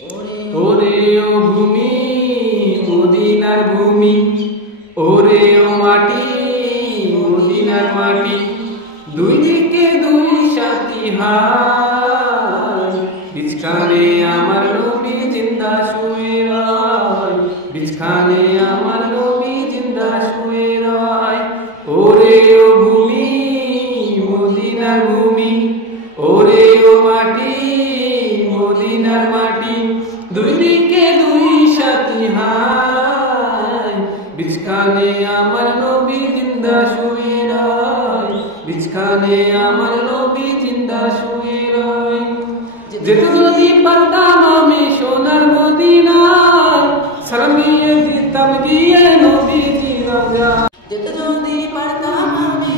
ওরে ও ভূমি মদিনার ভূমি, ওরে ও মাটি মদিনার মাটি, দুই দিকে দুই সাথী হাত, বিছখানে আমার নবী জিন্দা শুয়ে রয়, বিছখানে আমার নবী জিন্দা শুয়ে রয়। ওরে ও ভূমি মদিনার ভূমি, ওরে ও মাটি মদিনার মাটি, দুই দিকে দুই সাথী হাত, বিছখানে আমার নবী জিন্দা শুয়ে রয়, বিছখানে আমার নবী জিন্দা শুয়ে রয়। যেতে যদি পারতাম আমি সোনার মদিনায়, সালাম দিয়ে দিতাম গিয়ে নবীজির রওজায়। যেতে যদি পারতাম আমি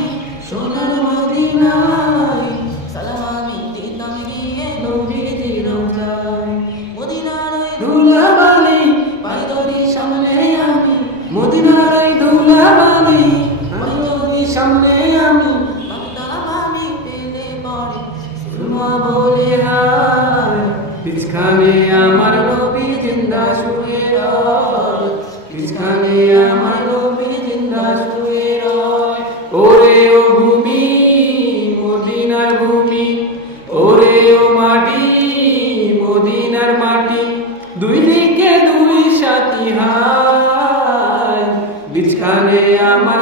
সোনার মদিনায়, সালাম আমি দিতাম গিয়ে নবীজির রওজায়। মদিনার ওই ধুলাবালি পায়দরি সামনে আমি, মদিনার এই ধুলাবালি পায়দরি সামনে আমি, ভাবতাম আমি পেলে পরে সুরমা বলে হায়, বিছখানে আমার নবী জিন্দা শুয়ে রয়, বিছখানে আমার নবী জিন্দা শুয়ে রয়। ওরে ও ভূমি মদিনার ভূমি, ওরে ও মাটি মদিনার মাটি, দুই দিকে দুই সাথী হাত, বিছখানে আমার